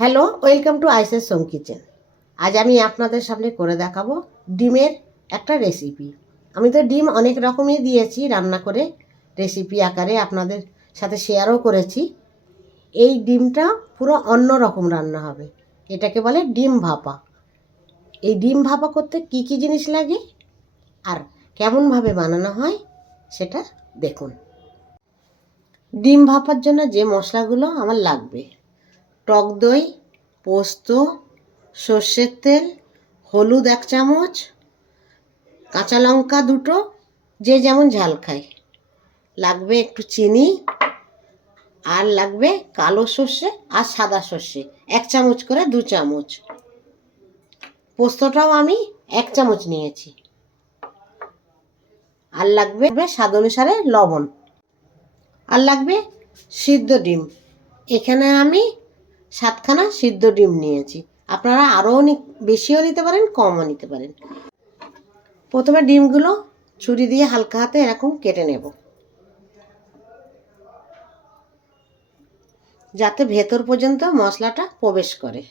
Hello, welcome to আইসেস সোম kitchen. আজ আমি আপনাদের সামনে করে দেখাবো ডিমের একটা রেসিপি। আমি তো ডিম অনেক রকমই দিয়েছি, রান্না করে রেসিপি আকারে আপনাদের সাথে শেয়ারও করেছি। এই ডিমটা পুরো অন্য রকম রান্না হবে। এটাকে বলে ডিম ভাপা। এই ডিম ভাপা করতে কি কি জিনিস লাগে আর কেমনভাবে বানানো হয় সেটা দেখুন। ডিম ভাপার জন্য যে মশলাগুলো আমার লাগবে টক দই, পোস্ত, সর্ষের তেল, হলুদ এক চামচ, কাঁচা লঙ্কা দুটো, যে যেমন ঝাল খায়। লাগবে একটু চিনি, আর লাগবে কালো সর্ষে আর সাদা সর্ষে, এক চামচ করে দু চামচ। পোস্তটাও আমি এক চামচ নিয়েছি। আর লাগবে স্বাদ অনুসারে লবণ। আর লাগবে সিদ্ধ ডিম। এখানে আমি সাতখানা সিদ্ধ ডিম নিয়েছি। আপনারা আরও বেশিও নিতে পারেন, কমও নিতে পারেন। প্রথমে ডিমগুলো ছুরি দিয়ে হালকা হাতে এরকম কেটে নেব। যাতে ভেতর পর্যন্ত মশলাটা প্রবেশ করে।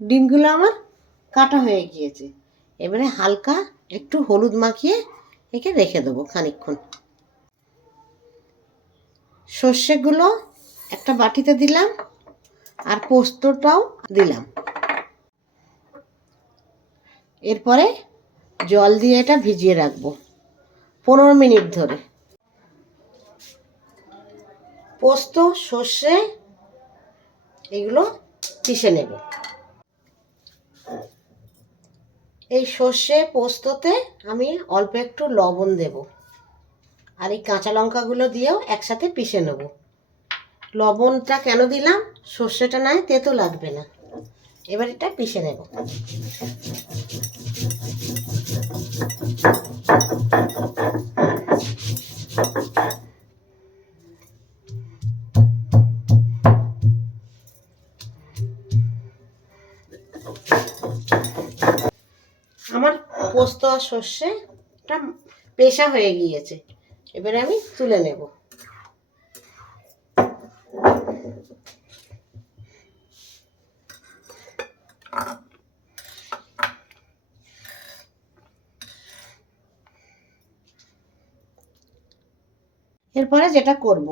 ডিমগুলো আমার কাটা হয়ে গিয়েছে। এবারে হালকা একটু হলুদ মাখিয়ে একে রেখে দেবো খানিকক্ষণ। সর্ষেগুলো একটা বাটিতে দিলাম। আর পোস্তটাও দিলাম। এরপরে জল দিয়ে এটা ভিজিয়ে রাখব, পনেরো মিনিট ধরে। পোস্ত, সর্ষে, এগুলো পিষে নেব। এই সর্ষে পোস্ততে আমি অল্প একটু লবণ দেব। আর এই কাঁচা লঙ্কাগুলো দিয়েও একসাথে পিষে নেব। লবণটা কেন দিলাম? সর্ষেটা নয় তেতো লাগবে না। এবার এটা পিষে নেব। আমার পোস্ত আর সর্ষেটা পেশা হয়ে গিয়েছে। এবারে আমি তুলে নেব। এরপরে যেটা করব,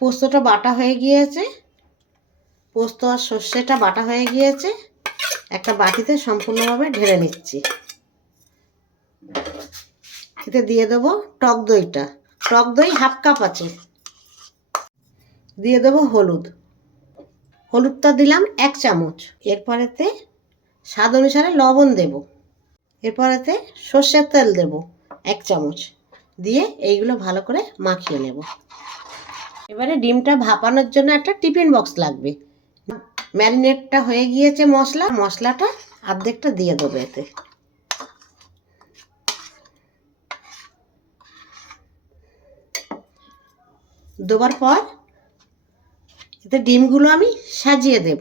পোস্তটা বাটা হয়ে গিয়েছে, পোস্ত আর সর্ষেটা বাটা হয়ে গিয়েছে, একটা বাটিতে সম্পূর্ণভাবে ঢেলে নিচ্ছি। এতে দিয়ে দেবো টক দইটা। টক দই হাফ কাপ আছে। দিয়ে দেবো হলুদ। হলুদটা দিলাম এক চামচ। এরপরেতে স্বাদ অনুসারে লবণ দেব। এরপরেতে সর্ষের তেল দেব এক চামচ। দিয়ে এইগুলো ভালো করে মাখিয়ে নেব। এবারে ডিমটা ভাপানোর জন্য একটা টিফিন বক্স লাগবে। ম্যারিনেটটা হয়ে গিয়েছে মশলা। মশলাটা অর্ধেকটা দিয়ে দেবো এতে। দেওয়ার পর এতে ডিমগুলো আমি সাজিয়ে দেব।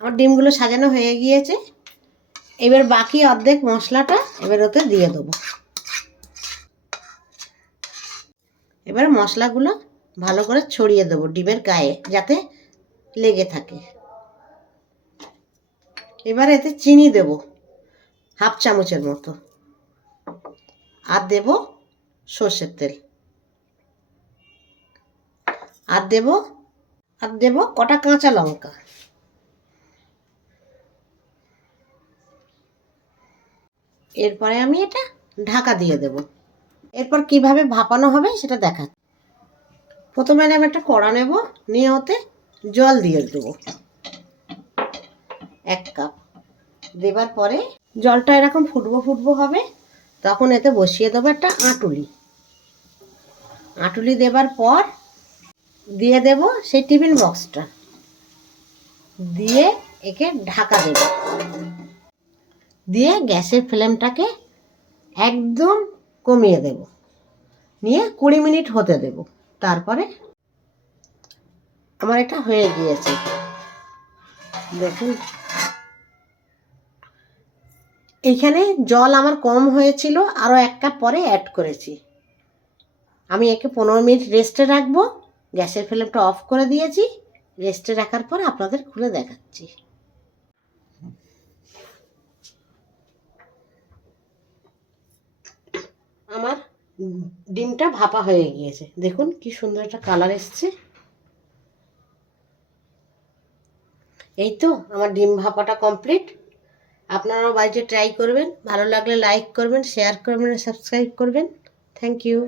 আমার ডিমগুলো সাজানো হয়ে গিয়েছে। এবার বাকি অর্ধেক মশলাটা এবার ওতে দিয়ে দেবো। এবার মশলাগুলো ভালো করে ছড়িয়ে দেবো ডিমের গায়ে, যাতে লেগে থাকে। এবার এতে চিনি দেব, হাফ চামচের মতো। আর দেব সর্ষের তেল। আর দেব আর দেব কটা কাঁচা লঙ্কা। এরপরে আমি এটা ঢাকা দিয়ে দেব। এরপর কীভাবে ভাপানো হবে সেটা দেখা প্রথমে আমি একটা কড়া নেব, নিয়ে ওতে জল দিয়ে দেবো। এক কাপ। দেবার পরে জলটা এরকম ফুটবো ফুটবো হবে, তখন এতে বসিয়ে দেবো একটা আঁটুলি। আঁটুলি দেবার পর দিয়ে দেব সেই টিফিন বক্সটা। দিয়ে একে ঢাকা দেব। দিয়ে গ্যাসের ফ্লেমটাকে একদম কমিয়ে দেব। নিয়ে কুড়ি মিনিট হতে দেব। তারপরে আমার এটা হয়ে গিয়েছে। দেখুন। এইখানে জল আমার কম হয়েছিল আরও এক কাপ পরে অ্যাড করেছি। আমি একে পনেরো মিনিট রেস্টে রাখব, গ্যাসের ফ্লেমটা অফ করে দিয়েছি রেস্টে রাখার পর আপনাদের খুলে দেখাচ্ছি। আমার ডিমটা ভাপা হয়ে গিয়েছে। দেখুন কি সুন্দর একটা কালার এসছে। এই তো, আমার ডিম ভাপাটা কমপ্লিট আপনারাও বাড়িতে ট্রাই করবেন। ভালো লাগলে লাইক করবেন শেয়ার করবেন সাবস্ক্রাইব করবেন। Thank you